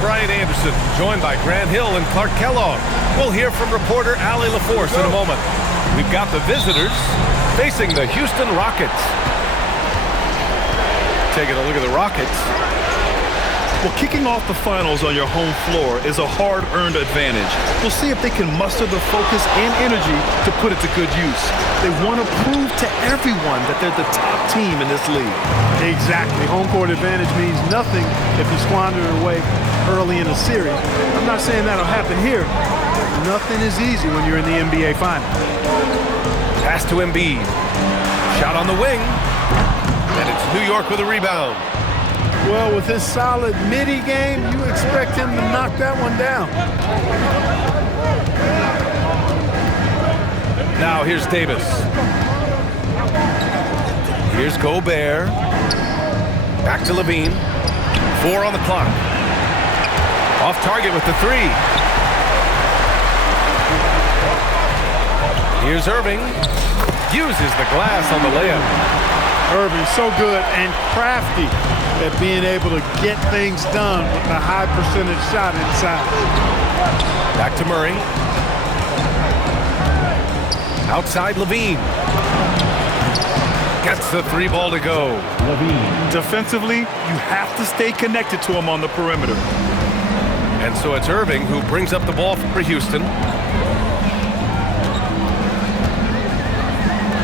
Brian Anderson, joined by Grant Hill and Clark Kellogg. We'll hear from reporter Allie LaForce in a moment. We've got the visitors facing the Houston Rockets. Taking a look at the Rockets. Well, kicking off the finals on your home floor is a hard-earned advantage. We'll see if they can muster the focus and energy to put it to good use. They want to prove to everyone that they're the top team in this league. Exactly. Home court advantage means nothing if you squander it away early in a series. I'm not saying that'll happen here. Nothing is easy when you're in the NBA Finals. Pass to Embiid. Shot on the wing. And it's New York with a rebound. Well, with his solid midi game, you expect him to knock that one down. Now here's Davis. Here's Gobert. Back to Levine. 4 on the clock. Off target with the 3. Here's Irving. Uses the glass on the layup. Irving so good and crafty at being able to get things done with a high percentage shot inside. Back to Murray. Outside Levine. Gets the 3 ball to go. Levine. Defensively, you have to stay connected to him on the perimeter. And so it's Irving who brings up the ball for Houston.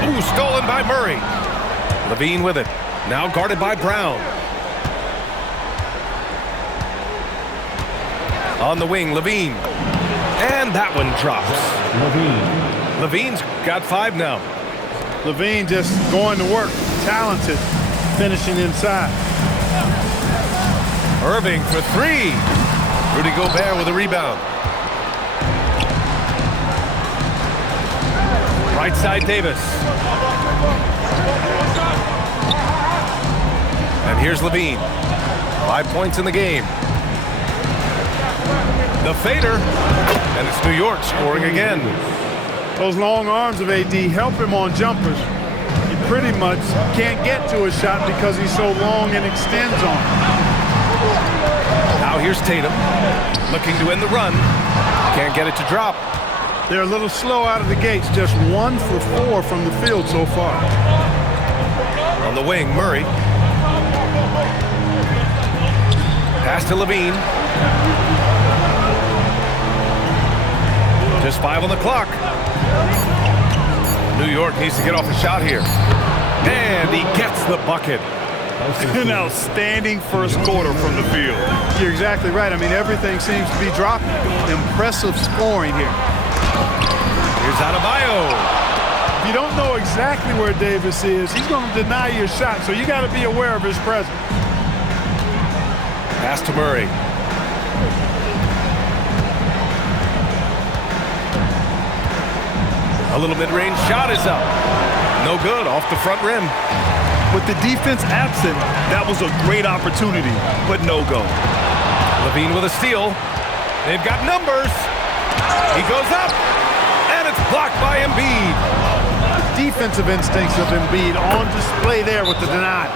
Ooh, stolen by Murray. Levine with it. Now guarded by Brown. On the wing, Levine. And that one drops. Levine's got 5 now. Levine just going to work. Talented. Finishing inside. Irving for 3. Rudy Gobert with a rebound. Right side Davis. And here's Levine. 5 points in the game. The fader. And it's New York scoring again. Those long arms of AD help him on jumpers. He pretty much can't get to a shot because he's so long and extends on it. Now here's Tatum. Looking to end the run. Can't get it to drop. They're a little slow out of the gates. Just 1 for 4 from the field so far. On the wing, Murray. Pass to Levine. Just 5 on the clock. New York needs to get off a shot here. And he gets the bucket. An outstanding first quarter from the field. You're exactly right. I mean, everything seems to be dropping. Impressive scoring here. Here's Adebayo. If you don't know exactly where Davis is, he's going to deny your shot, so you got to be aware of his presence. Pass to Murray. A little mid-range shot is up. No good, off the front rim. With the defense absent, that was a great opportunity, but no go. Levine with a steal. They've got numbers. He goes up, and it's blocked by Embiid. Defensive instincts of Embiid on display there with the denial.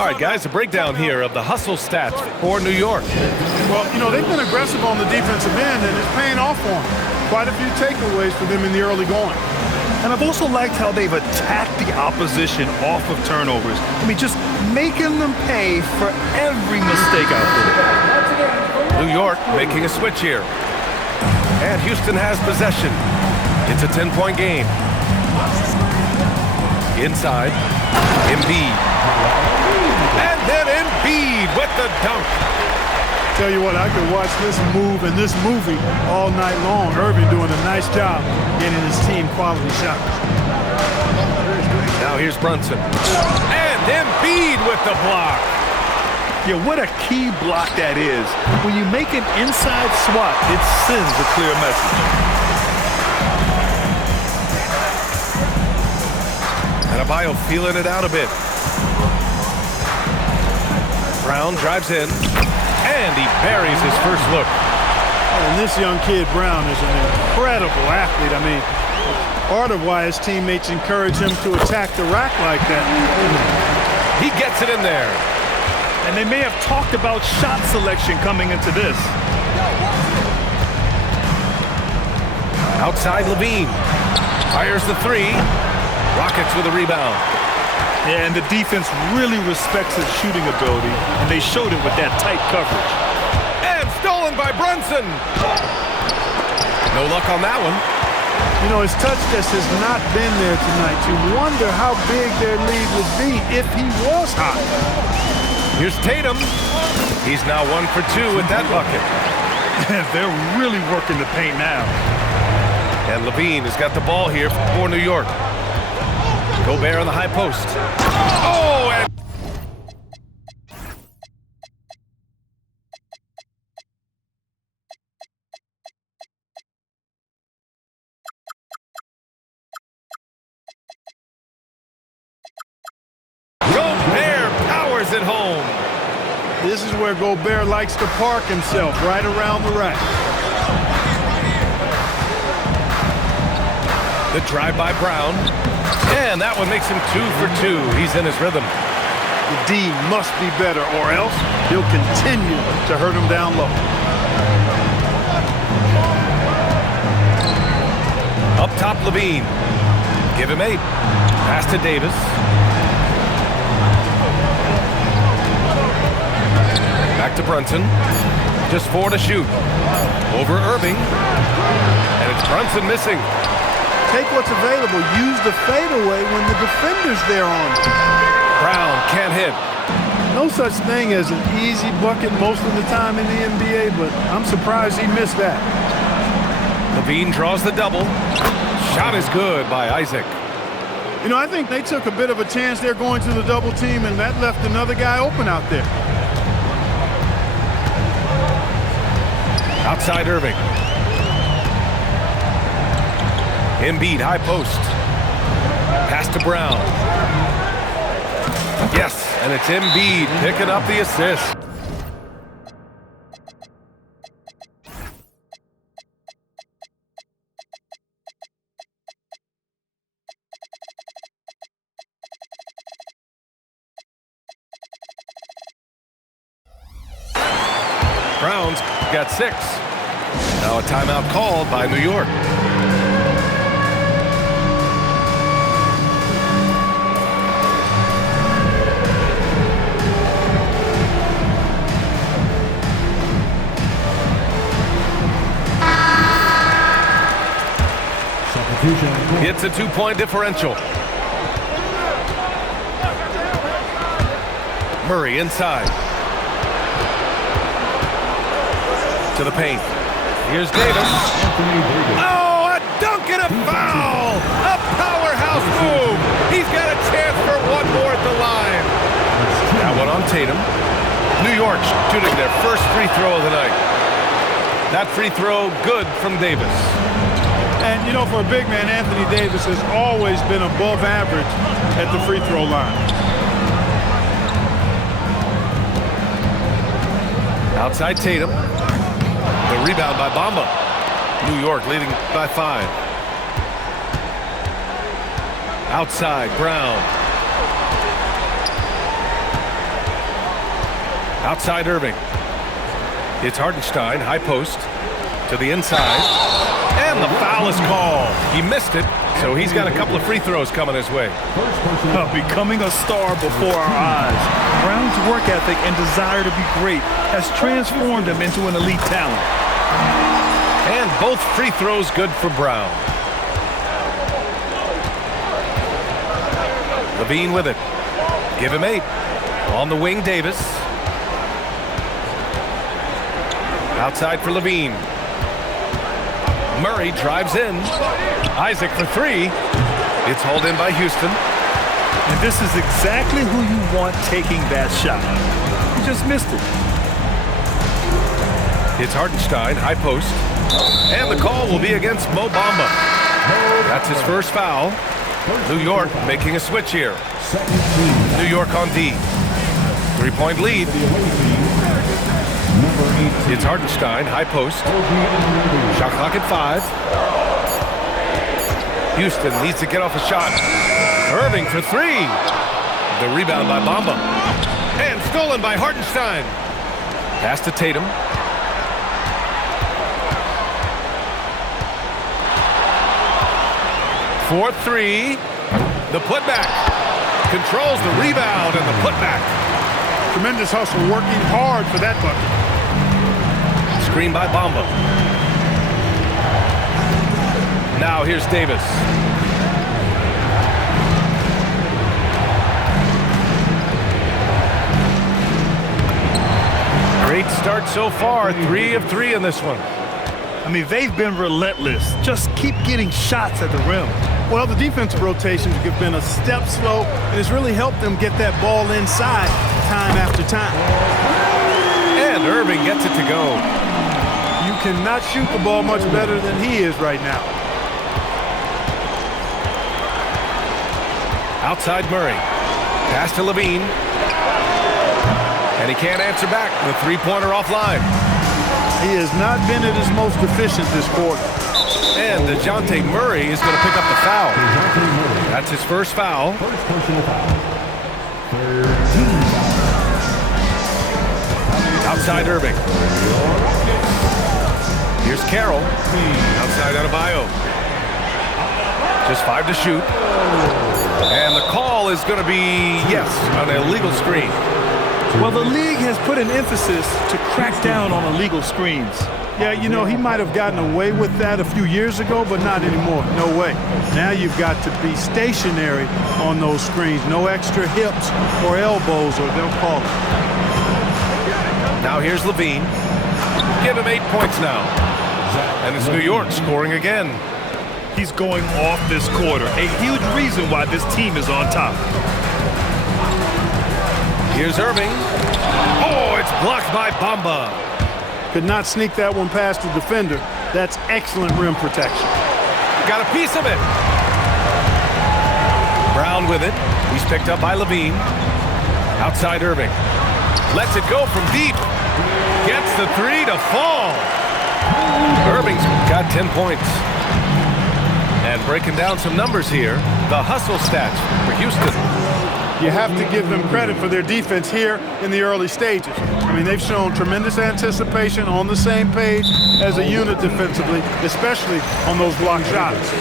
All right, guys, a breakdown here of the hustle stats for New York. Well, you know, they've been aggressive on the defensive end, and it's paying off for them. Quite a few takeaways for them in the early going. And I've also liked how they've attacked the opposition off of turnovers. I mean, just making them pay for every mistake out there. New York making a switch here. And Houston has possession. It's a 10-point game. Inside, Embiid. And then Embiid with the dunk. Tell you what, I could watch this move and this movie all night long. Irving doing a nice job getting his team quality shots. Now here's Brunson. And Embiid with the block. Yeah, what a key block that is. When you make an inside swat, it sends a clear message. Adebayo feeling it out a bit. Brown drives in, and he buries his first look. And this young kid, Brown, is an incredible athlete. I mean, part of why his teammates encourage him to attack the rack like that. He gets it in there. And they may have talked about shot selection coming into this. Outside Levine. Fires the three. Rockets with a rebound. Yeah, and the defense really respects his shooting ability, and they showed it with that tight coverage. And stolen by Brunson. No luck on that one. You know, his touch just has not been there tonight. You wonder how big their lead would be if he was hot. Here's Tatum. He's now 1 for 2 with that bucket. They're really working the paint now. And Levine has got the ball here for New York. Gobert on the high post. Oh, and Gobert powers it home. This is where Gobert likes to park himself, right around the rack. The drive by Brown. And that one makes him 2 for 2. He's in his rhythm. The D must be better, or else he'll continue to hurt him down low. Up top, Levine. Give him 8. Pass to Davis. Back to Brunson. Just 4 to shoot. Over Irving. And it's Brunson missing. Take what's available. Use the fadeaway when the defender's there on you. Brown can't hit. No such thing as an easy bucket most of the time in the NBA, but I'm surprised he missed that. Levine draws the double. Shot is good by Isaac. You know, I think they took a bit of a chance there going to the double team, and that left another guy open out there. Outside Irving. Embiid, high post. Pass to Brown. Yes, and it's Embiid picking up the assist. Brown's got 6. Now a timeout called by New York. It's a 2-point differential. Murray inside. To the paint. Here's Davis. Oh, a dunk and a foul! A powerhouse move! He's got a chance for one more at the line. That one on Tatum. New York shooting their first free throw of the night. That free throw good from Davis. And, you know, for a big man, Anthony Davis has always been above average at the free throw line. Outside Tatum. The rebound by Bamba. New York leading by 5. Outside Brown. Outside Irving. It's Hartenstein, high post. To the inside. And the foul is called. He missed it, so he's got a couple of free throws coming his way. Becoming a star before our eyes. Brown's work ethic and desire to be great has transformed him into an elite talent. And both free throws good for Brown. Levine with it. Give him 8. On the wing, Davis. Outside for Levine. Murray drives in. Isaac for 3. It's hauled in by Houston. And this is exactly who you want taking that shot. He just missed it. It's Hartenstein, high post. And the call will be against Mo Bamba. That's his first foul. New York making a switch here. New York on D. 3-point lead. It's Hartenstein, high post. Shot clock at 5. Houston needs to get off a shot. Irving for three. The rebound by Bamba. And stolen by Hartenstein. Pass to Tatum. For three. The putback. Controls the rebound and the putback. Tremendous hustle, working hard for that bucket. Screen by Bamba. Now here's Davis. Great start so far. 3 of 3 in this one. I mean, they've been relentless. Just keep getting shots at the rim. Well, the defensive rotations have been a step slow, and it's really helped them get that ball inside time after time. And Irving gets it to go. You cannot shoot the ball much better than he is right now. Outside Murray. Pass to Levine. And he can't answer back. The three-pointer offline. He has not been at his most efficient this quarter. And DeJounte Murray is going to pick up the foul. That's his first foul. First personal foul. 13. Outside Irving. Here's Carroll. Outside Adebayo. Just 5 to shoot. And the call is going to be, yes, an illegal screen. Well, the league has put an emphasis to crack down on illegal screens. Yeah, you know, he might have gotten away with that a few years ago, but not anymore. No way. Now you've got to be stationary on those screens. No extra hips or elbows, or they'll call it. Now here's Levine. Give him 8 points now. And it's New York scoring again. He's going off this quarter. A huge reason why this team is on top. Here's Irving. Oh, it's blocked by Bamba. Could not sneak that one past the defender. That's excellent rim protection. Got a piece of it. Brown with it. He's picked up by Levine. Outside Irving. Lets it go from deep. Gets the three to fall. Irving's got 10 points. And breaking down some numbers here, the hustle stats for Houston. You have to give them credit for their defense here in the early stages. I mean, they've shown tremendous anticipation, on the same page as a unit defensively, especially on those blocked shots.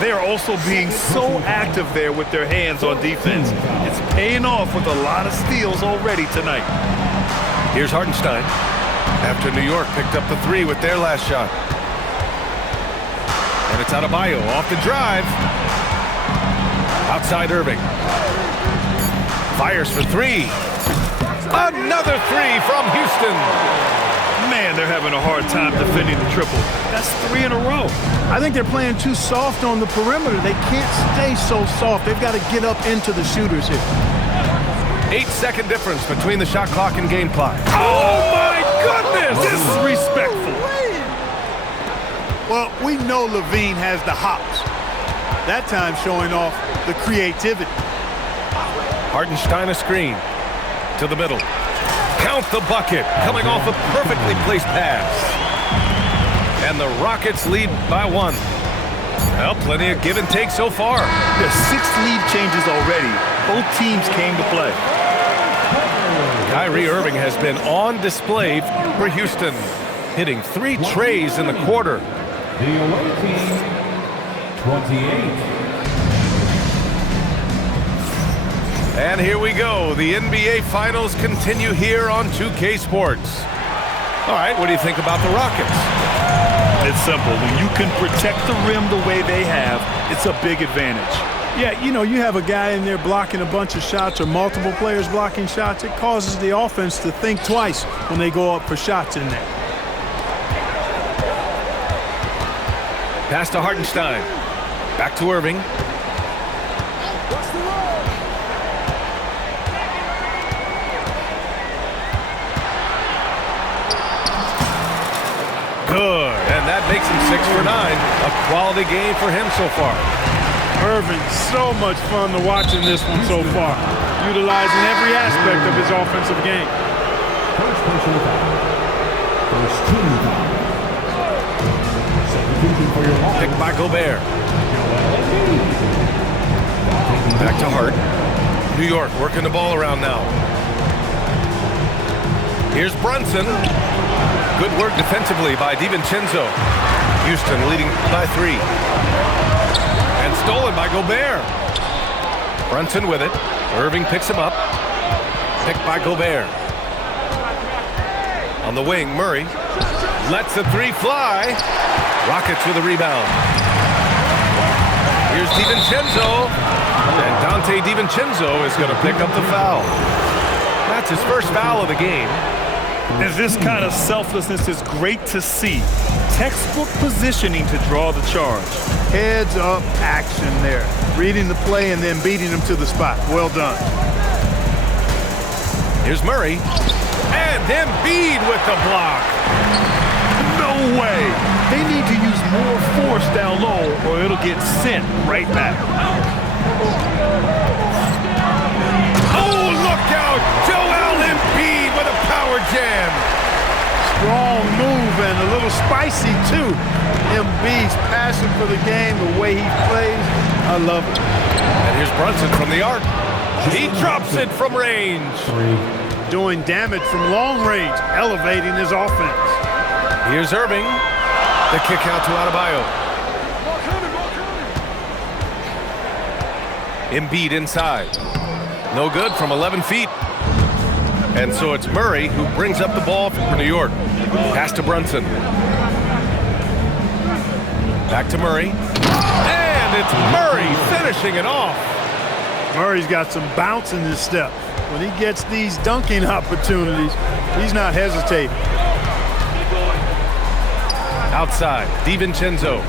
They are also being so active there with their hands on defense. It's paying off with a lot of steals already tonight. Here's Hartenstein. After New York picked up the three with their last shot. And it's Adebayo off the drive. Outside Irving. Fires for three. Another three from Houston. Man, they're having a hard time defending the triple. That's 3 in a row. I think they're playing too soft on the perimeter. They can't stay so soft. They've got to get up into the shooters here. 8-second difference between the shot clock and game clock. Oh my goodness! Disrespectful. Well, we know Levine has the hops. That time showing off the creativity. Hartenstein a screen to the middle. Count the bucket, coming off a perfectly placed pass. And the Rockets lead by 1. Well, plenty of give and take so far. There's 6 lead changes already. Both teams came to play. Kyrie Irving has been on display for Houston, hitting 3 trays in the quarter. The away team, 28. And here we go. The NBA Finals continue here on 2K Sports. All right, what do you think about the Rockets? It's simple. When you can protect the rim the way they have, it's a big advantage. Yeah, you know, you have a guy in there blocking a bunch of shots or multiple players blocking shots. It causes the offense to think twice when they go up for shots in there. Pass to Hartenstein. Back to Irving. Good, and that makes him 6 for 9. A quality game for him so far. Irving, so much fun to watch in this one so far, utilizing every aspect of his offensive game. First personal foul. First team foul. Substitution for your Picked by Gobert. Back to Hart. New York working the ball around now. Here's Brunson. Good work defensively by DiVincenzo. Houston leading by 3. And stolen by Gobert. Brunson with it. Irving picks him up. Picked by Gobert. On the wing, Murray lets the 3 fly. Rockets with a rebound. Here's DiVincenzo. And Dante DiVincenzo is going to pick up the foul. That's his first foul of the game. And this kind of selflessness is great to see. Textbook positioning to draw the charge. Heads up action there. Reading the play and then beating him to the spot. Well done. Here's Murray. And Embiid with the block. No way. They need to use more force down low or it'll get sent right back. Oh, look out! Joel Embiid with a power jam. Strong move and a little spicy too. Embiid's passion for the game, the way he plays, I love it. And here's Brunson from the arc. He drops it from range. Doing damage from long range, elevating his offense. Here's Irving. The kick out to Adebayo. Embiid inside. No good from 11 feet. And so it's Murray who brings up the ball for New York. Pass to Brunson. Back to Murray. And it's Murray finishing it off. Murray's got some bounce in his step. When he gets these dunking opportunities, he's not hesitating. Outside, DiVincenzo.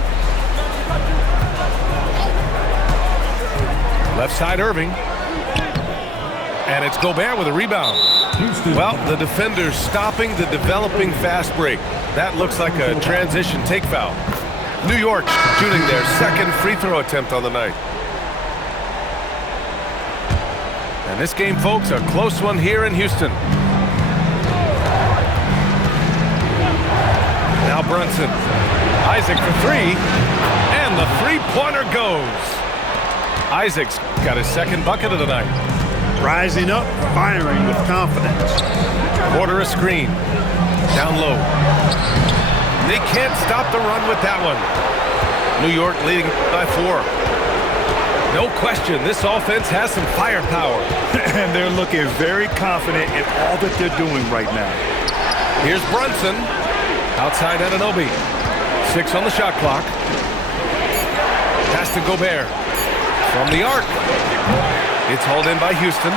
Left side, Irving. And it's Gobert with a rebound. Well, the defender's stopping the developing fast break. That looks like a transition take foul. New York shooting their second free throw attempt on the night. And this game, folks, a close one here in Houston. Now Brunson. Isaac for 3. And the three-pointer goes. Isaac's got his second bucket of the night. Rising up, firing with confidence. Quarter a screen. Down low. They can't stop the run with that one. New York leading by 4. No question, this offense has some firepower. And they're looking very confident in all that they're doing right now. Here's Brunson. Outside Anunoby. 6 on the shot clock. Pass to Gobert. From the arc. It's hauled in by Houston.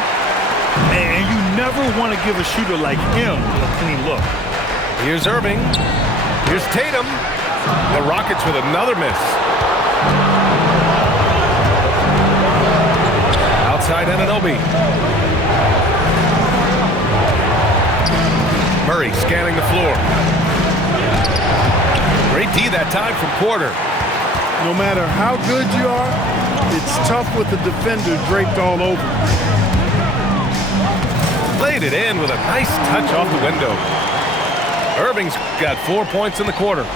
And you never want to give a shooter like him a clean look. Here's Irving. Here's Tatum. The Rockets with another miss. Outside Anunoby. Murray scanning the floor. Great D that time from Porter. No matter how good you are, it's tough with the defender draped all over. Laid it in with a nice touch off the window. Irving's got 4 points in the quarter.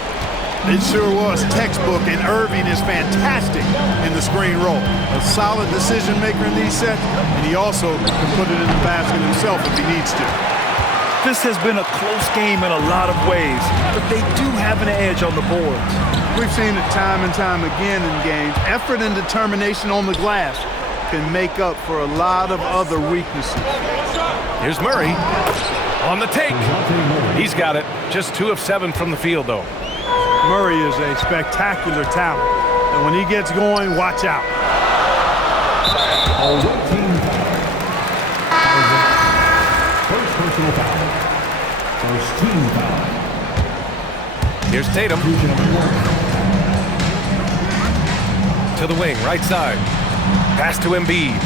It sure was textbook, and Irving is fantastic in the screen roll. A solid decision maker in these sets, and he also can put it in the basket himself if he needs to. This has been a close game in a lot of ways, but they do have an edge on the boards. We've seen it time and time again in games. Effort and determination on the glass can make up for a lot of other weaknesses. Here's Murray on the take. He's got it. Just 2 of 7 from the field, though. Murray is a spectacular talent, and when he gets going, watch out. First personal foul. First team foul. Here's Tatum. To the wing, right side. Pass to Embiid.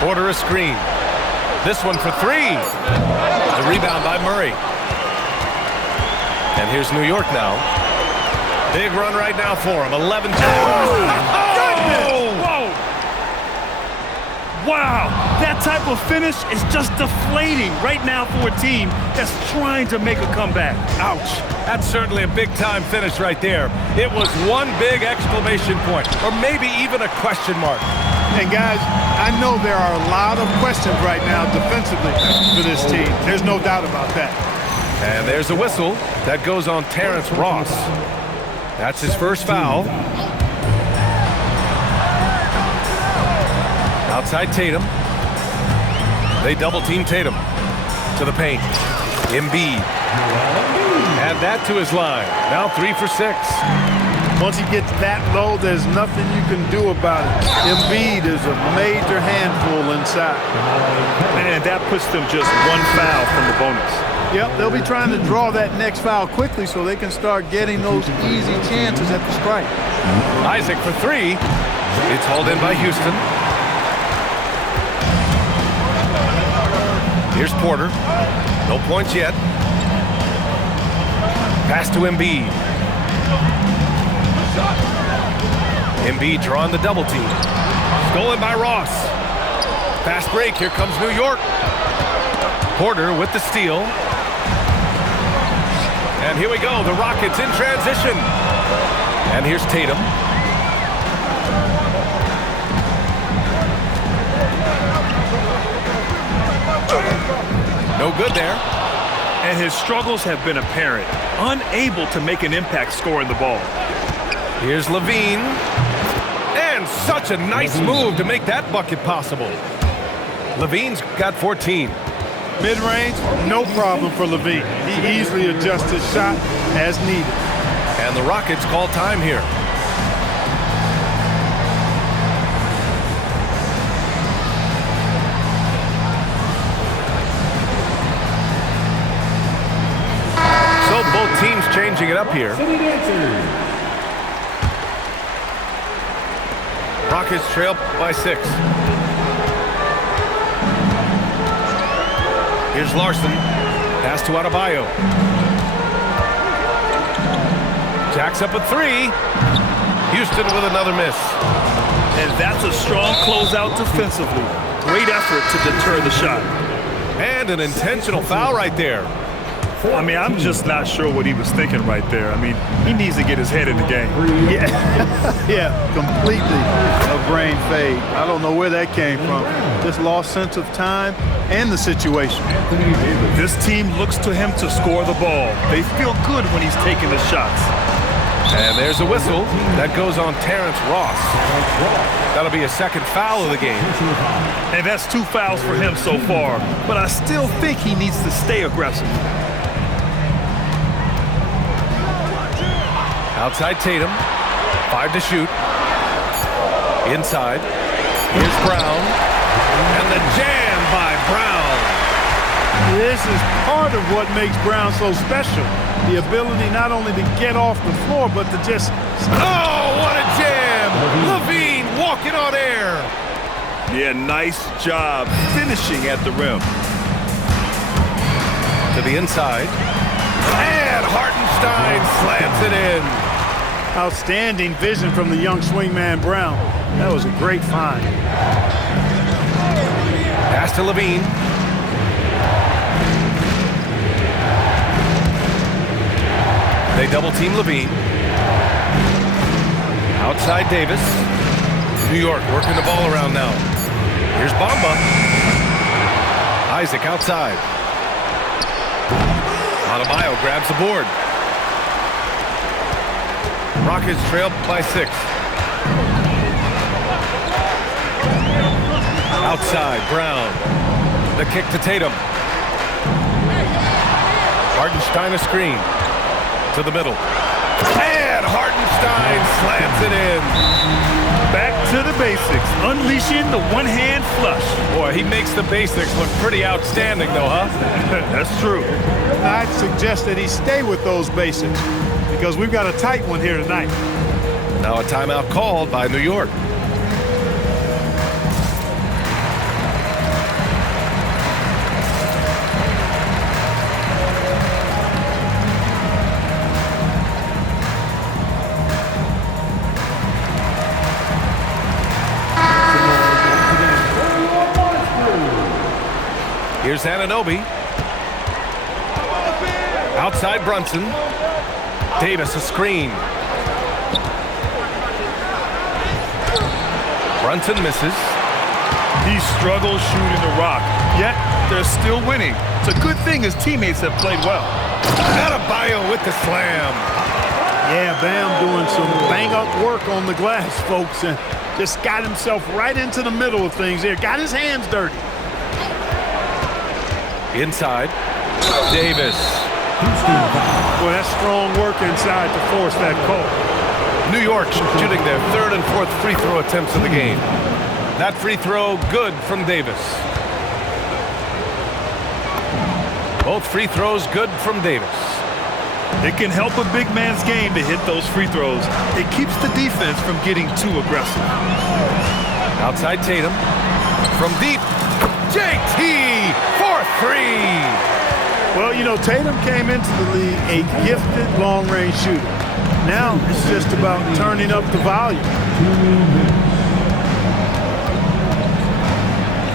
Porter a screen. This one for 3. The rebound by Murray. And here's New York now. Big run right now for him. 11-2. Whoa! Wow, that type of finish is just deflating right now for a team that's trying to make a comeback. Ouch. That's certainly a big-time finish right there. It was one big exclamation point, or maybe even a question mark. And guys, I know there are a lot of questions right now defensively for this team. There's no doubt about that. And there's a whistle. That goes on Terrence Ross. That's his first foul. Outside Tatum. They double-team Tatum. To the paint. Embiid. Add that to his line. Now 3 for 6. Once he gets that low, there's nothing you can do about it. Embiid is a major handful inside. And that puts them just one foul from the bonus. Yep, they'll be trying to draw that next foul quickly so they can start getting those easy chances at the strike. Isaac for 3. It's hauled in by Houston. Here's Porter. No points yet. Pass to Embiid. Embiid drawing the double team. Stolen by Ross. Fast break. Here comes New York. Porter with the steal. And here we go. The Rockets in transition. And here's Tatum. No good there. And his struggles have been apparent. Unable to make an impact scoring the ball. Here's Levine. And such a nice move to make that bucket possible. Levine's got 14. Mid-range, no problem for Levine. He easily adjusts his shot as needed. And the Rockets call time here. So both teams changing it up here. Rockets trail by 6. Here's Larson. Pass to Adebayo. Jacks up a 3. Houston with another miss. And that's a strong closeout defensively. Great effort to deter the shot. And an intentional foul right there. I mean, I'm just not sure what he was thinking right there. I mean, he needs to get his head in the game. Yeah, completely a brain fade. I don't know where that came from. Just lost sense of time and the situation. This team looks to him to score the ball. They feel good when he's taking the shots. And there's a whistle. That goes on Terrence Ross. That'll be a second foul of the game. And that's 2 fouls for him so far. But I still think he needs to stay aggressive. Outside Tatum. 5 to shoot. Inside. Here's Brown. And the jam by Brown. This is part of what makes Brown so special. The ability not only to get off the floor, but to just... Oh, what a jam! Levine walking on air. Yeah, nice job finishing at the rim. To the inside. And Hartenstein slams it in. Outstanding vision from the young swingman Brown. That was a great find. Pass to Levine. They double team Levine. Outside Davis. New York working the ball around now. Here's Bamba. Isaac outside. Adebayo grabs the board. Rockets trail by 6. Outside, Brown. The kick to Tatum. Hartenstein a screen. To the middle. And Hartenstein slams it in. Back to the basics. Unleashing the one-hand flush. Boy, he makes the basics look pretty outstanding, though, huh? That's true. I'd suggest that he stay with those basics because we've got a tight one here tonight. Now a timeout called by New York. Here's Anunoby. Outside Brunson. Davis a screen. Brunson misses. He struggles shooting the rock, yet they're still winning. It's a good thing his teammates have played well. Adebayo with the slam. Yeah, Bam doing some bang-up work on the glass, folks, and just got himself right into the middle of things here. Got his hands dirty. Inside. Davis. Well, that's strong work inside to force that call. New York shooting their third and fourth free throw attempts of the game. That free throw good from Davis. Both free throws good from Davis. It can help a big man's game to hit those free throws. It keeps the defense from getting too aggressive. Outside Tatum. From deep. JT for three. Well, you know, Tatum came into the league a gifted long-range shooter. Now it's just about turning up the volume.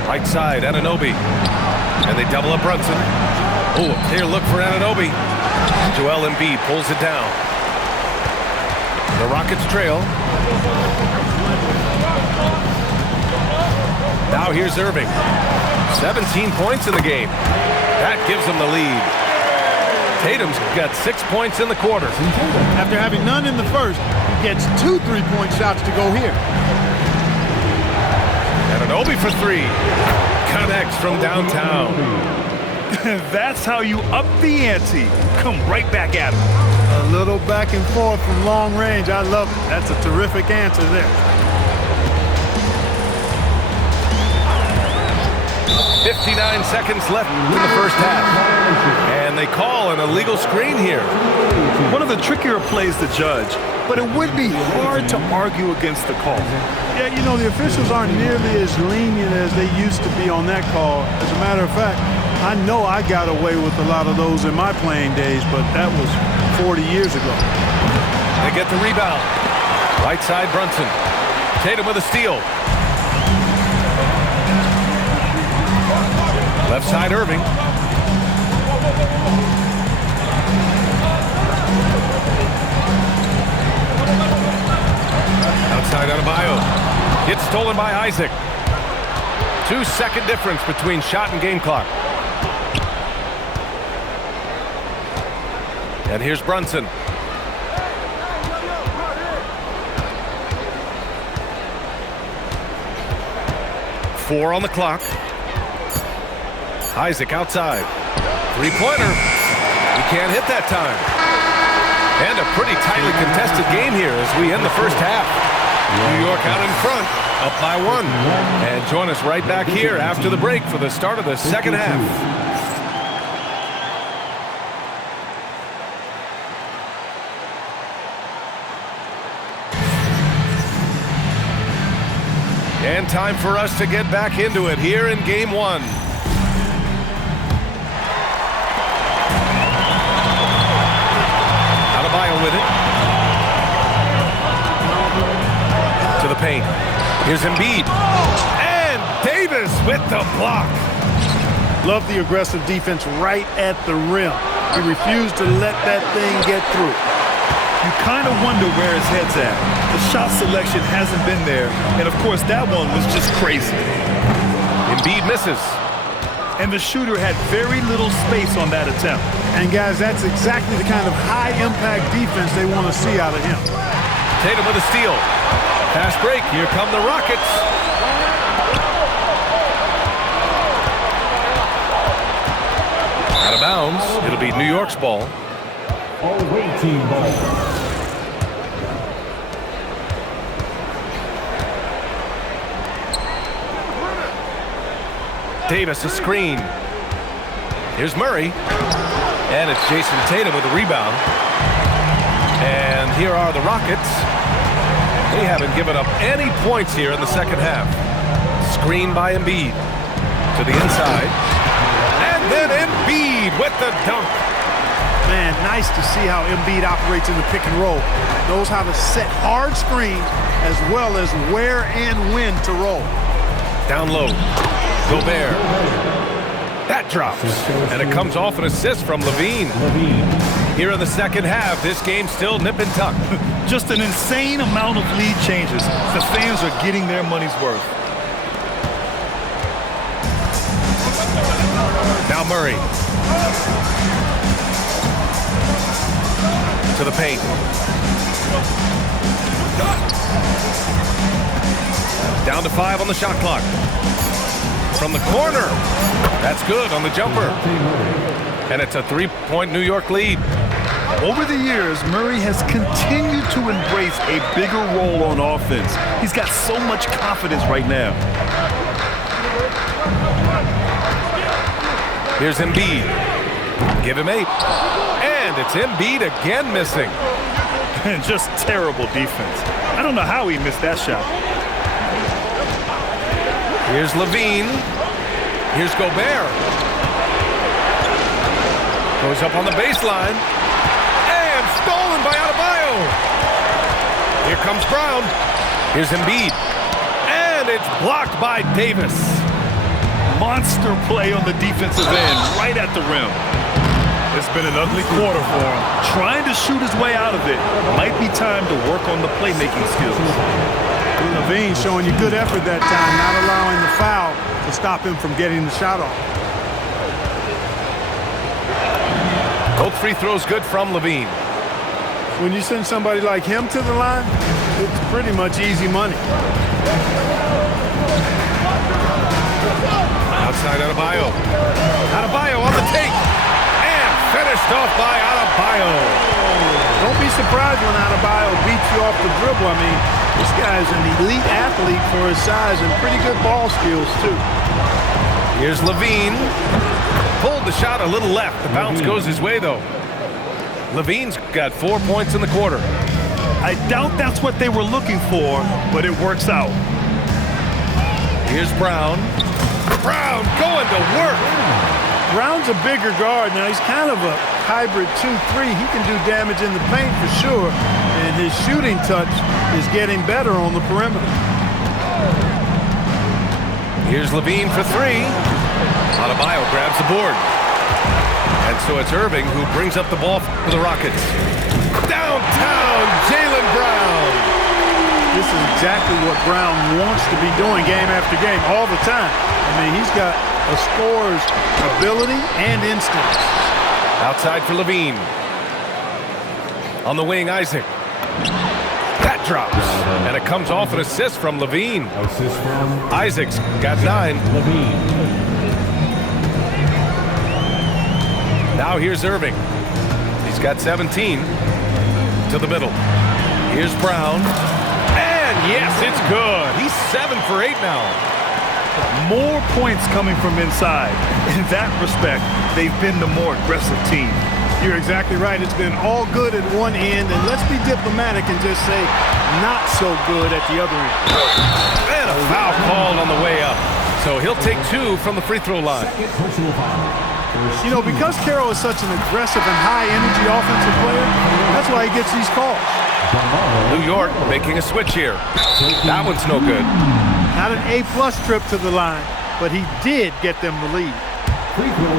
Right side, Anunoby. And they double up Brunson. Oh, a clear look for Anunoby. Joel Embiid pulls it down. The Rockets trail. Now here's Irving. 17 points in the game. That gives them the lead. Tatum's got 6 points in the quarter. After having none in the first, he gets 2 3-point shots to go here. Anunoby for three. Connects from downtown. That's how you up the ante. Come right back at him. A little back and forth from long range. I love it. That's a terrific answer there. 59 seconds left in the first half. And they call an illegal screen here. One of the trickier plays to judge, but it would be hard to argue against the call. Yeah, you know, the officials aren't nearly as lenient as they used to be on that call. As a matter of fact, I know I got away with a lot of those in my playing days, but that was 40 years ago. They get the rebound. Right side Brunson. Tatum with a steal. Left side Irving. Outside Adebayo. It's stolen by Isaac. 2-second difference between shot and game clock. And here's Brunson. Four on the clock. Isaac outside. Three-pointer. He can't hit that time. And a pretty tightly contested game here as we end the first half. New York out in front, up by 1. And join us right back here after the break for the start of the second half. And time for us to get back into it here in game 1. Adebayo with it. To the paint. Here's Embiid. And Davis with the block. Love the aggressive defense right at the rim. He refused to let that thing get through. You kind of wonder where his head's at. The shot selection hasn't been there, and of course that one was just crazy. Embiid misses. And the shooter had very little space on that attempt. And guys, that's exactly the kind of high-impact defense they want to see out of him. Tatum with a steal. Fast break. Here come the Rockets. Out of bounds. It'll be New York's ball. Away team ball. Davis a screen. Here's Murray. And it's Jason Tatum with the rebound. And here are the Rockets. They haven't given up any points here in the second half. Screen by Embiid. To the inside. And then Embiid with the dunk. Man, nice to see how Embiid operates in the pick and roll. Knows how to set hard screens as well as where and when to roll. Down low. Gobert. That drops. And it comes off an assist from Levine. Here in the second half, this game's still nip and tuck. Just an insane amount of lead changes. The fans are getting their money's worth. Now Murray. To the paint. Down to 5 on the shot clock. From the corner. That's good on the jumper. And it's a 3-point New York lead. Over the years, Murray has continued to embrace a bigger role on offense. He's got so much confidence right now. Here's Embiid. Give him 8. And it's Embiid again missing. And just terrible defense. I don't know how he missed that shot. Here's Levine. Here's Gobert. Goes up on the baseline. And stolen by Adebayo. Here comes Brown. Here's Embiid. And it's blocked by Davis. Monster play on the defensive end, right at the rim. It's been an ugly quarter for him. Trying to shoot his way out of it. Might be time to work on the playmaking skills. Levine showing you good effort that time, not allowing the foul to stop him from getting the shot off. Both free throws good from Levine. When you send somebody like him to the line, it's pretty much easy money. Outside Adebayo. Adebayo on the take. And finished off by Adebayo. Don't be surprised when Adebayo beats you off the dribble. I mean, this guy's an elite athlete for his size and pretty good ball skills, too. Here's Levine. Pulled the shot a little left. The bounce goes his way, though. Levine's got 4 points in the quarter. I doubt that's what they were looking for, but it works out. Here's Brown. Brown going to work. Brown's a bigger guard. Now, he's kind of a hybrid 2-3. He can do damage in the paint for sure, and his shooting touch is getting better on the perimeter. Here's Levine for 3. Adebayo grabs the board. And so it's Irving who brings up the ball for the Rockets. Downtown, Jaylen Brown. This is exactly what Brown wants to be doing game after game, all the time. I mean, he's got a scorer's ability and instincts. Outside for Levine. On the wing, Isaac. That drops. And it comes off an assist from Levine. Assist from Isaac's got 9. Levine. Now here's Irving. He's got 17. To the middle. Here's Brown. And yes, it's good. He's 7 for 8 now. More points coming from inside. In that respect, they've been the more aggressive team. You're exactly right. It's been all good at one end, and let's be diplomatic and just say not so good at the other end. And a foul called on the way up. So he'll take 2 from the free throw line. Personal foul. You know, because Carroll is such an aggressive and high-energy offensive player, that's why he gets these calls. New York making a switch here. That one's no good. Not an A-plus trip to the line, but he did get them the lead. Free throw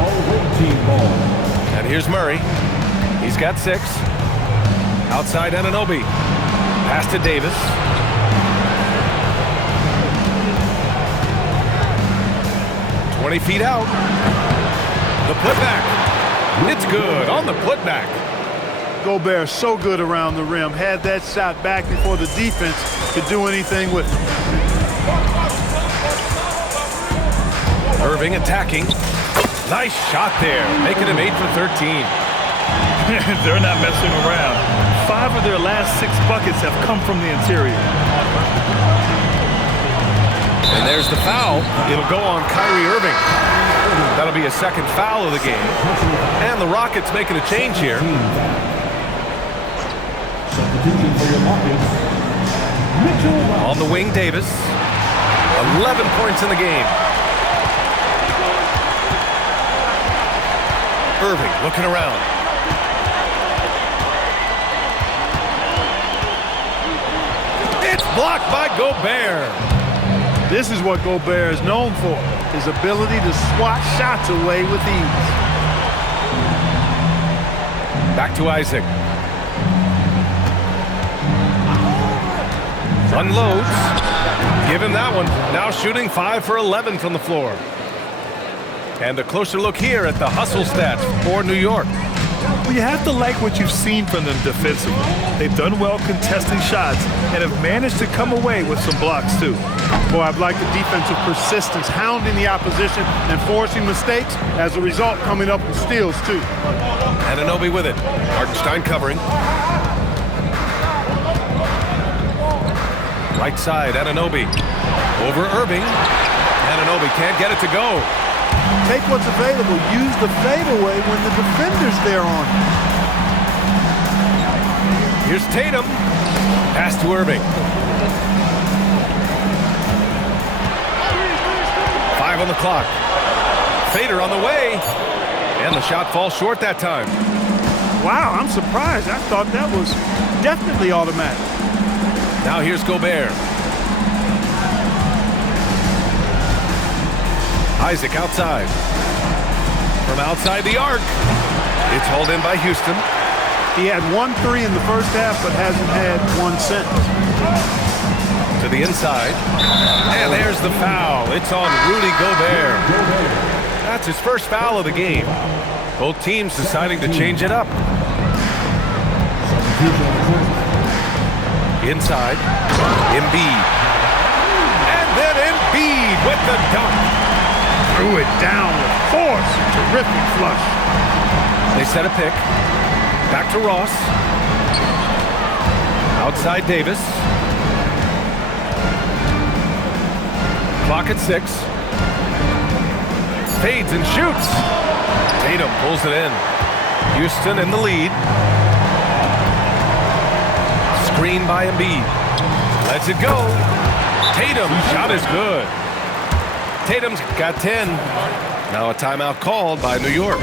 all-red team ball. And here's Murray. He's got 6. Outside Anunoby. Pass to Davis. Feet out. The putback. It's good on the putback. Gobert so good around the rim. Had that shot back before the defense could do anything with it. Irving attacking. Nice shot there. Making him 8 for 13. They're not messing around. 5 of their last 6 buckets have come from the interior. And there's the foul. It'll go on Kyrie Irving. That'll be a second foul of the game. And the Rockets making a change here. Substitution for your Rockets. Mitchell. On the wing, Davis. 11 points in the game. Irving looking around. It's blocked by Gobert. This is what Gobert is known for. his ability to swat shots away with ease. Back to Isaac. Unloads. Give him that one. Now shooting 5 for 11 from the floor. And a closer look here at the hustle stats for New York. Well, you have to like what you've seen from them defensively. They've done well contesting shots and have managed to come away with some blocks too. Boy, I've liked the defensive persistence, hounding the opposition and forcing mistakes. As a result, coming up with steals too. Anunoby with it. Hartenstein covering. Right side, Anunoby. Over Irving. Anunoby can't get it to go. Take what's available. Use the fadeaway when the defender's there on you. Here's Tatum. Pass to Irving. 5 on the clock. Fader on the way. And the shot falls short that time. Wow, I'm surprised. I thought that was definitely automatic. Now here's Gobert. Isaac outside. From outside the arc. It's hauled in by Houston. He had 1 3 in the first half, but hasn't had one since. To the inside. And there's the foul. It's on Rudy Gobert. That's his first foul of the game. Both teams deciding to change it up. Inside. Embiid. And then Embiid with the dunk. Threw it down with force. Terrific flush. They set a pick. Back to Ross. Outside Davis. Clock at 6. Fades and shoots. Tatum pulls it in. Houston in the lead. Screen by Embiid. Lets it go. Tatum shot is good. Tatum's got 10. Now a timeout called by New York.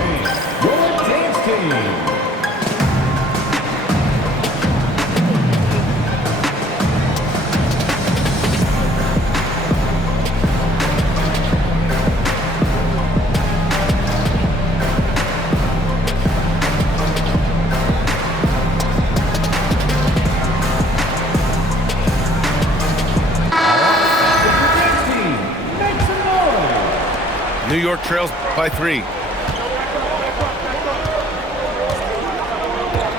New York trails by 3.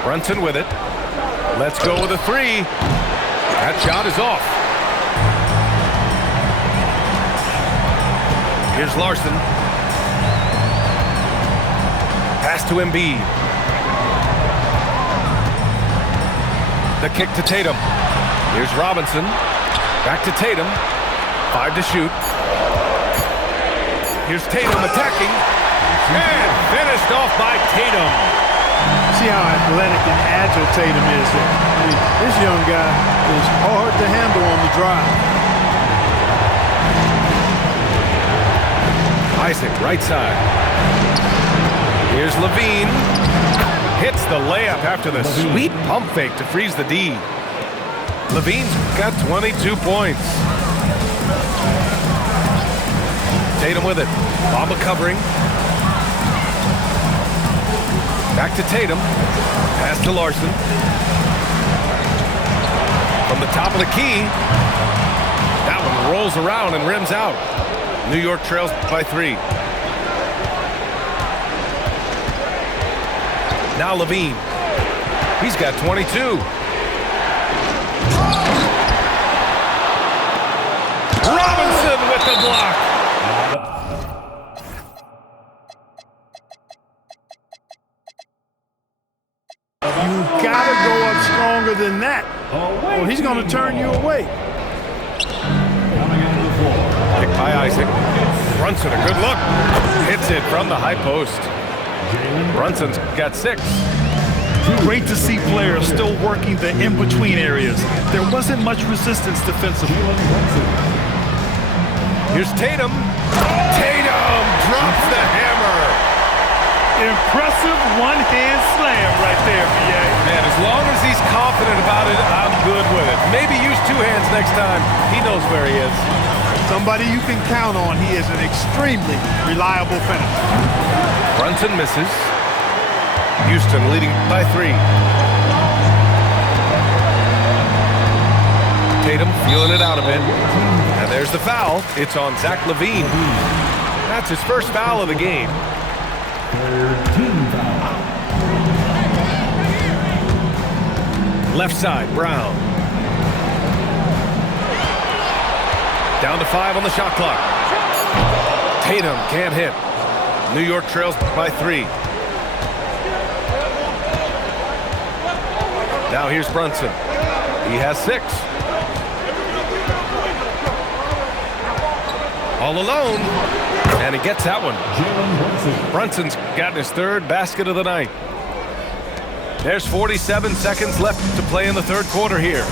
Brunson with it. Let's go with a 3. That shot is off. Here's Larson. Pass to Embiid. The kick to Tatum. Here's Robinson. Back to Tatum. 5 to shoot. Here's Tatum attacking. And finished off by Tatum. See how athletic and agile Tatum is there. I mean, this young guy is hard to handle on the drive. Isaac, right side. Here's Levine. Hits the layup after the sweet pump fake to freeze the D. Levine's got 22 points. Tatum with it. Bamba covering. Back to Tatum. Pass to Larson. From the top of the key. That one rolls around and rims out. New York trails by 3. Now Levine. He's got 22. Robinson with the block. You gotta go up stronger than that, or he's gonna turn you away. Picked by Isaac. Brunson, a good look. Hits it from the high post. Brunson's got 6. Great to see players still working the in-between areas. There wasn't much resistance defensively. Here's Tatum. Tatum drops the hammer. Impressive one-hand slam right there, B.A. Man, as long as he's confident about it, I'm good with it. Maybe use 2 hands next time. He knows where he is. Somebody you can count on. He is an extremely reliable finisher. Brunson misses. Houston leading by 3. Tatum feeling it out a bit. And there's the foul. It's on Zach LaVine. That's his first foul of the game. 13 foul. Left side, Brown. Down to 5 on the shot clock. Tatum can't hit. New York trails by 3. Now here's Brunson. He has 6. All alone. And he gets that one. Brunson's gotten his 3rd basket of the night. There's 47 seconds left to play in the 3rd quarter here.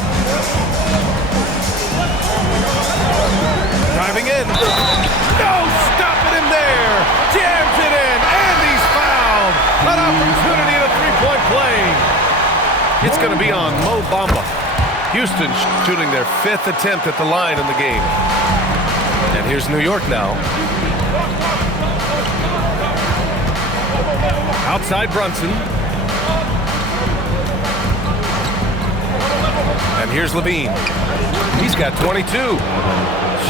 Driving in. No, stopping him there. Jams it in, and he's fouled. An opportunity at a 3-point play. It's going to be on Mo Bamba. Houston shooting their 5th attempt at the line in the game. And here's New York now. Outside Brunson. And here's LaVine. He's got 22.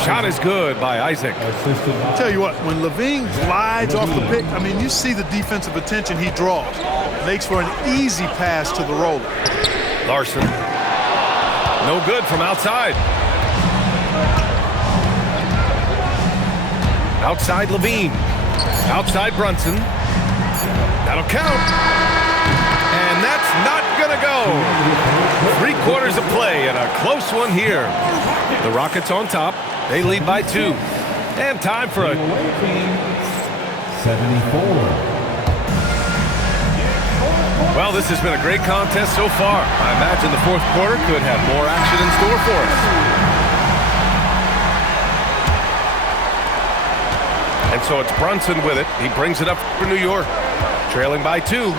Shot is good by Isaac. Tell you what, when LaVine glides off the pick, I mean, you see the defensive attention he draws. Makes for an easy pass to the roller. Larson. No good from outside. Outside LaVine. Outside Brunson. That'll count. And that's not going to go. 3 quarters of play and a close one here. The Rockets on top. They lead by 2. And time for a 74. Well, this has been a great contest so far. I imagine the 4th quarter could have more action in store for us. And so it's Brunson with it. He brings it up for New York. Trailing by 2.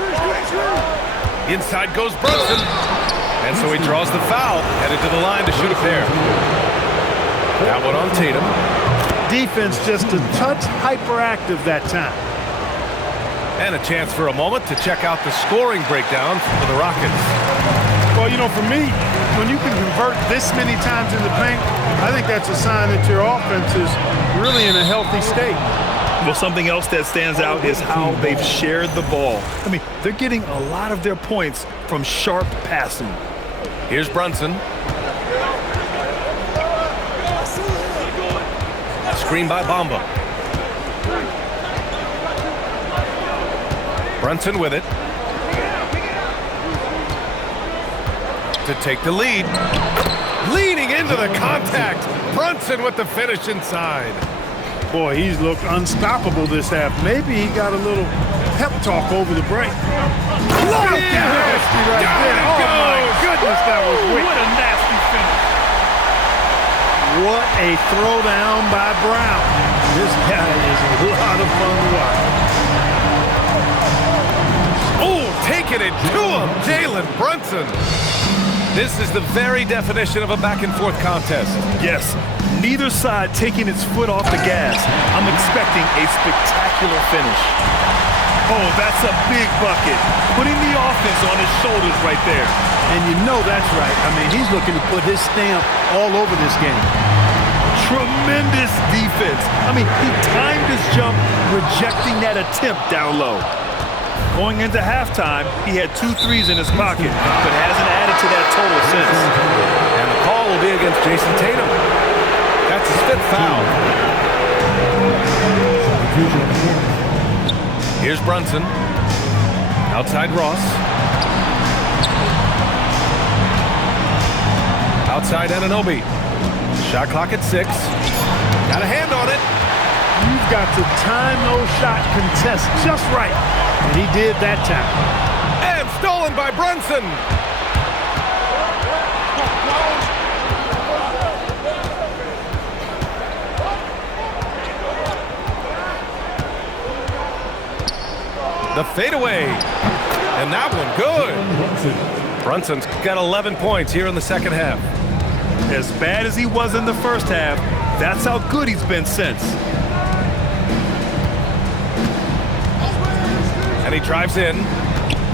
Inside goes Brunson. And so he draws the foul. Headed to the line to shoot a pair. That one on Tatum. Defense just a touch hyperactive that time. And a chance for a moment to check out the scoring breakdown for the Rockets. Well, you know, for me, when you can convert this many times in the paint, I think that's a sign that your offense is really in a healthy state. Well, something else that stands out is how they've shared the ball. I mean, they're getting a lot of their points from sharp passing. Here's Brunson. Screen by Bamba. Brunson with it. To take the lead. Leaning into the contact. Brunson with the finish inside. Boy, he's looked unstoppable this half. Maybe he got a little pep talk over the break. Look at nasty right there. Oh, my goodness, that was weak. What a nasty finish. What a throwdown by Brown. This guy is a lot of fun to watch. Oh, taking it to him, Jalen Brunson. This is the very definition of a back-and-forth contest. Yes, neither side taking its foot off the gas. I'm expecting a spectacular finish. Oh, that's a big bucket. Putting the offense on his shoulders right there. And you know that's right. I mean, he's looking to put his stamp all over this game. Tremendous defense. I mean, he timed his jump, rejecting that attempt down low. Going into halftime, he had 2 threes in his pocket, but hasn't added to that total since. And the call will be against Jason Tatum. That's his 5th foul. Here's Brunson. Outside Ross. Outside Anunoby. Shot clock at 6. Got a hand on it. You've got to time those shot contests just right. And he did that time. And stolen by Brunson. The fadeaway. And that one good. Brunson's got 11 points here in the second half. As bad as he was in the first half, That's how good he's been since. And he drives in.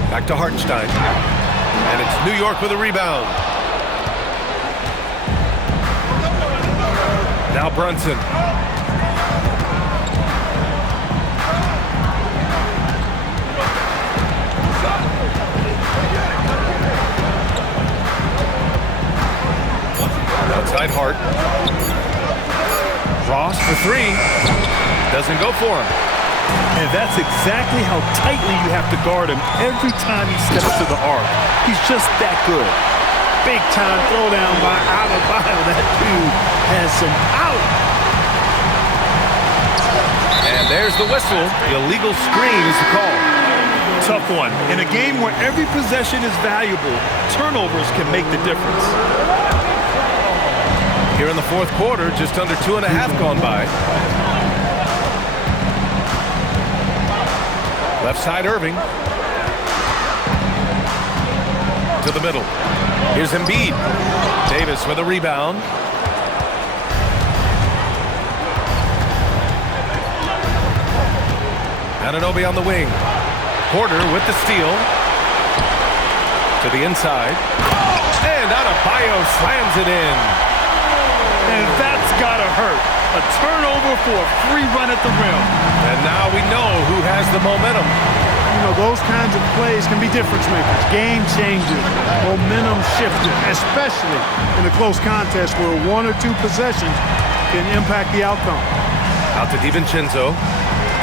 Back to Hartenstein. And it's New York with a rebound. Now Brunson. Outside Hart. Ross for three. Doesn't go for him. And that's exactly how tightly you have to guard him every time he steps to the arc. He's just that good. Big time throwdown by Adebayo. That dude has some out. And there's the whistle. The illegal screen is the call. Tough one. In a game where every possession is valuable, turnovers can make the difference. Here in the fourth quarter, just under 2.5 gone by. Left side Irving. To the middle. Here's Embiid. Davis with a rebound. Anunoby on the wing. Porter with the steal. To the inside. And Adebayo slams it in. And that's gotta hurt. A turnover for a free run at the rim. And now we know who has the momentum. You know, those kinds of plays can be difference makers, game changers, momentum shifters, especially in a close contest where 1 or 2 possessions can impact the outcome. Out to DiVincenzo.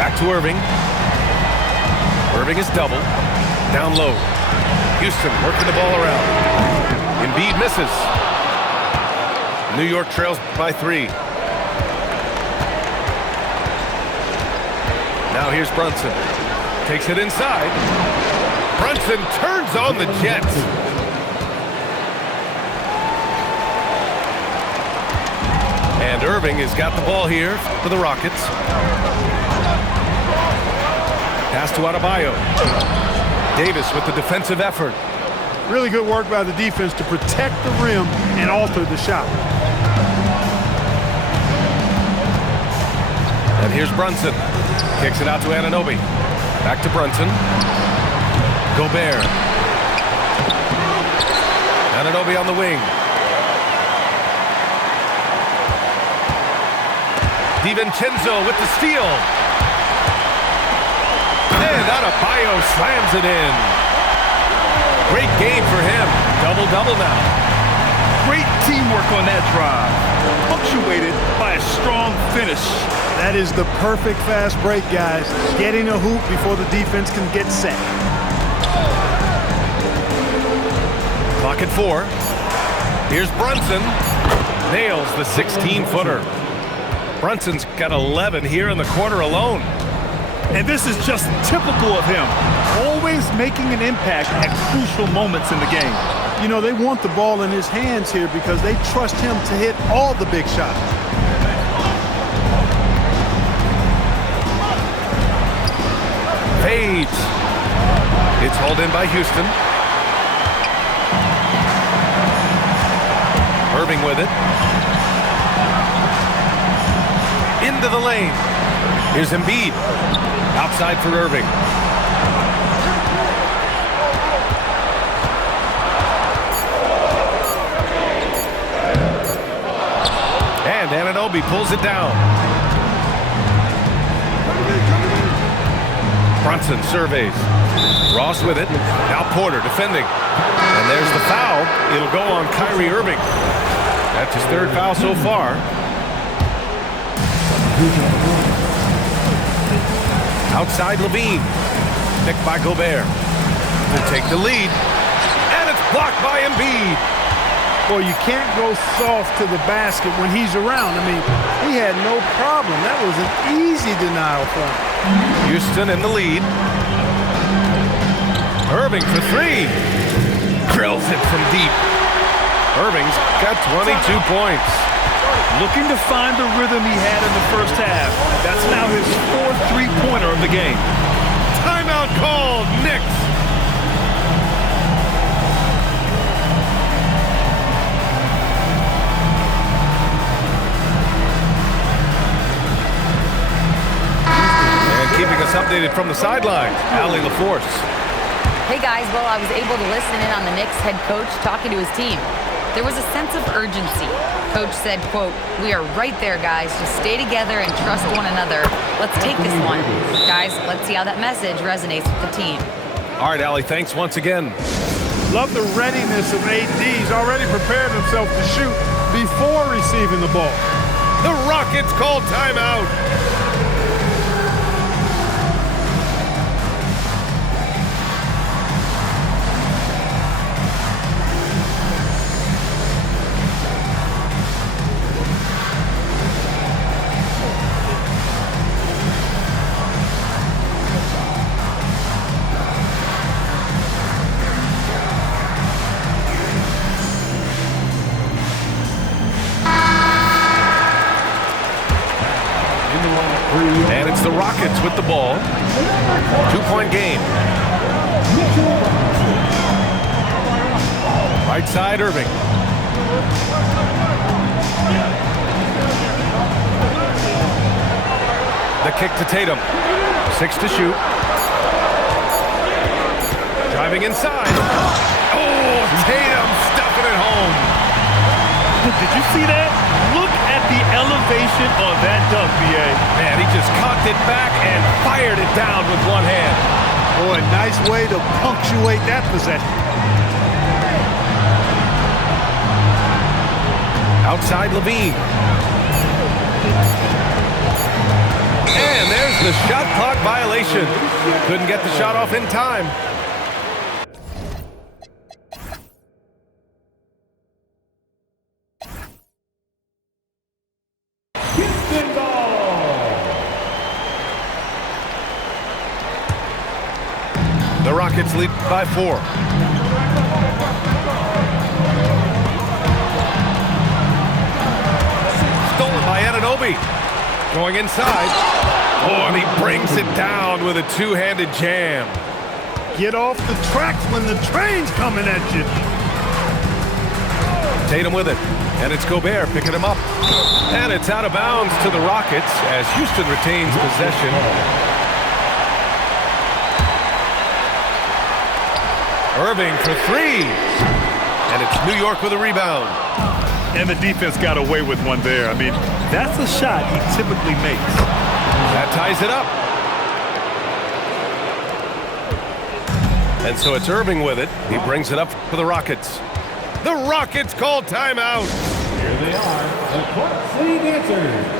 Back to Irving. Irving is double. Down low. Houston working the ball around. Embiid misses. New York trails by 3. Now here's Brunson. Takes it inside. Brunson turns on the Jets. And Irving has got the ball here for the Rockets. Pass to Adebayo. Davis with the defensive effort. Really good work by the defense to protect the rim and alter the shot. And here's Brunson. Kicks it out to Anunoby. Back to Brunson. Gobert. Anunoby on the wing. DiVincenzo with the steal. And Adebayo slams it in. Great game for him. Double-double now. Great teamwork on that drive. Punctuated by a strong finish. That is the perfect fast break, guys. Getting a hoop before the defense can get set. Clock at 4. Here's Brunson. Nails the 16-footer. Brunson's got 11 here in the quarter alone. And this is just typical of him. Always making an impact at crucial moments in the game. You know, they want the ball in his hands here because they trust him to hit all the big shots. Fades. It's hauled in by Houston. Irving with it. Into the lane. Here's Embiid. Outside for Irving. And Anunoby pulls it down. Brunson surveys. Ross with it. Now Porter defending. And there's the foul. It'll go on Kyrie Irving. That's his 3rd foul so far. Outside Levine. Picked by Gobert. To take the lead. And it's blocked by Embiid. Boy, you can't go soft to the basket when he's around. I mean, he had no problem. That was an easy denial for him. Houston in the lead. Irving for 3. Drills it from deep. Irving's got 22 points. Looking to find the rhythm he had in the first half. That's now his 4th three-pointer of the game. Timeout called, Knicks. us updated from the sidelines. Allie LaForce. Hey guys, well, I was able to listen in on the Knicks head coach talking to his team. There was a sense of urgency. Coach said, quote, "We are right there, guys. Just stay together and trust one another. Let's take this one. Guys, let's see how that message resonates with the team." All right, Allie, thanks once again. Love the readiness of AD. He's already prepared himself to shoot before receiving the ball. The Rockets call timeout. And it's the Rockets with the ball. 2-point game. Right side, Irving. The kick to Tatum. 6 to shoot. Driving inside. Oh, Tatum stuffing it home. Did you see that? Look at the elevation on that dunk, B.A. Man, he just cocked it back and fired it down with one hand. Boy, nice way to punctuate that possession. Outside Levine. And there's the shot clock violation. Couldn't get the shot off in time. The Rockets lead by 4. Stolen by Anunoby. Going inside. Oh, and he brings it down with a two-handed jam. Get off the tracks when the train's coming at you. Tatum with it. And it's Gobert picking him up. And it's out of bounds to the Rockets as Houston retains possession. Irving for 3. And it's New York with a rebound. And the defense got away with one there. I mean, that's a shot he typically makes. That ties it up. And so it's Irving with it. He brings it up for the Rockets. The Rockets call timeout. Here they are, the Court City Dancers.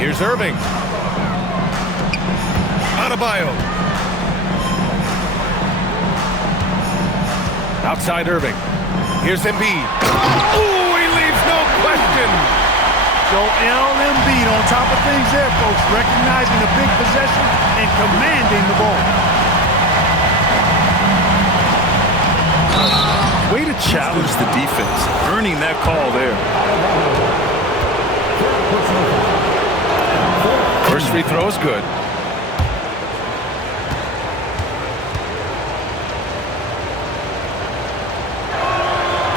Here's Irving. Adebayo. Outside Irving. Here's Embiid. Ooh, he leaves no question. Joel Embiid on top of things there, folks. Recognizing the big possession and commanding the ball. Way to challenge the defense, earning that call there. First free throw is good.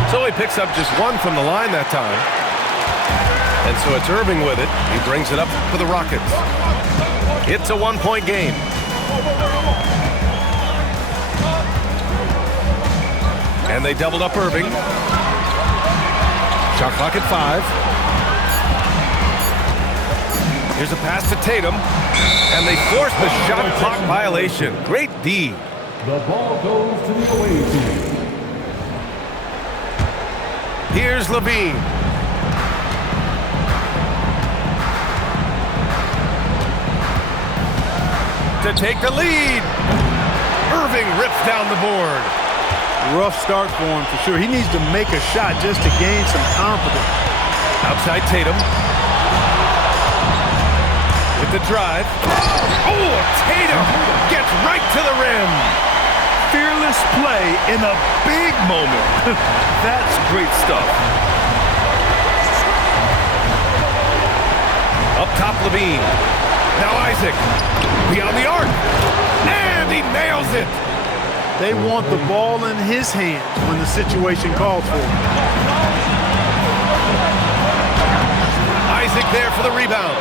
So he picks up just 1 from the line that time. And so it's Irving with it. He brings it up for the Rockets. It's a 1-point game. And they doubled up Irving. Shot clock at 5. Here's a pass to Tatum. And they force the shot clock violation. Great D. The ball goes to the away team. Here's Levine. To take the lead. Irving rips down the board. Rough start for him for sure. He needs to make a shot just to gain some confidence. Outside Tatum. With the drive. Oh, Tatum gets right to the rim. Fearless play in a big moment. That's great stuff. Up top, Levine. Now Isaac. Beyond the arc. And he nails it. They want the ball in his hands when the situation calls for it. Isaac there for the rebound.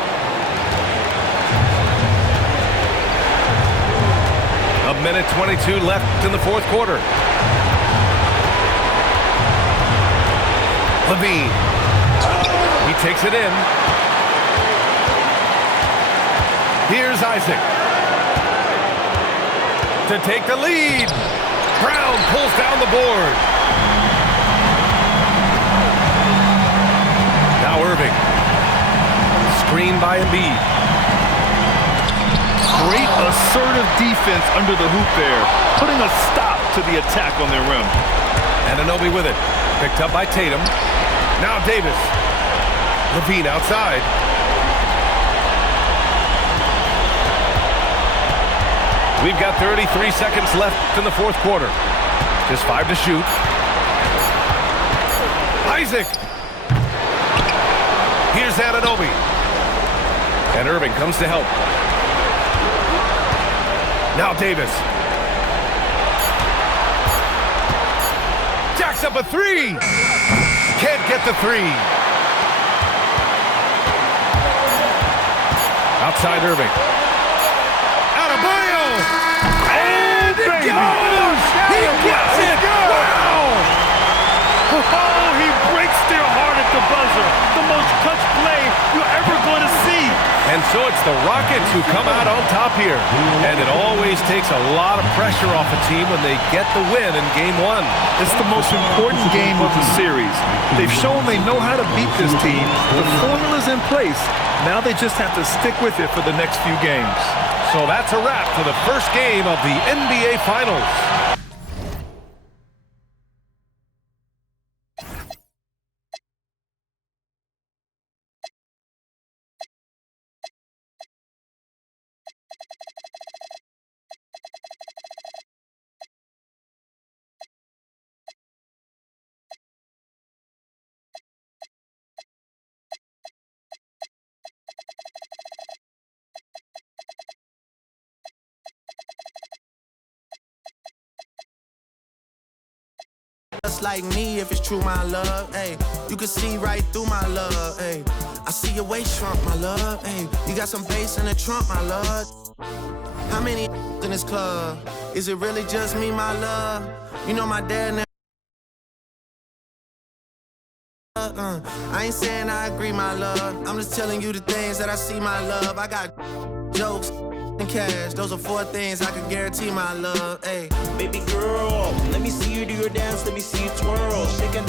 A minute 22 left in the fourth quarter. Levine. He takes it in. Here's Isaac. To take the lead. Brown pulls down the board. Now Irving. Screen by Embiid. Great assertive defense under the hoop there, putting a stop to the attack on their rim. Anunoby with it. Picked up by Tatum. Now Davis. Levine outside. We've got 33 seconds left in the fourth quarter. Just 5 to shoot. Isaac. Here's Anunoby. And Irving comes to help. Now Davis. Jacks up a three. Can't get the three. Outside Irving. Adebayo. And it goes. He gets it. Wow. Oh, he breaks their heart at the buzzer. The most clutch play you're ever going to see. And so it's the Rockets who come out on top here. And it always takes a lot of pressure off a team when they get the win in Game 1. It's the most important game of the series. They've shown they know how to beat this team. The formula's in place. Now they just have to stick with it for the next few games. So that's a wrap for the first game of the NBA Finals. Just like me, if it's true, my love, hey. You can see right through my love, hey. I see your waist shrunk, my love, hey. You got some bass in the trunk, my love. How many in this club? Is it really just me, my love? You know my dad never. I ain't saying I agree, my love. I'm just telling you the things that I see, my love. I got jokes and cash. Those are 4 things I can guarantee, my love. Hey, baby girl, let me see you do your dance. Let me see you twirl, shaking.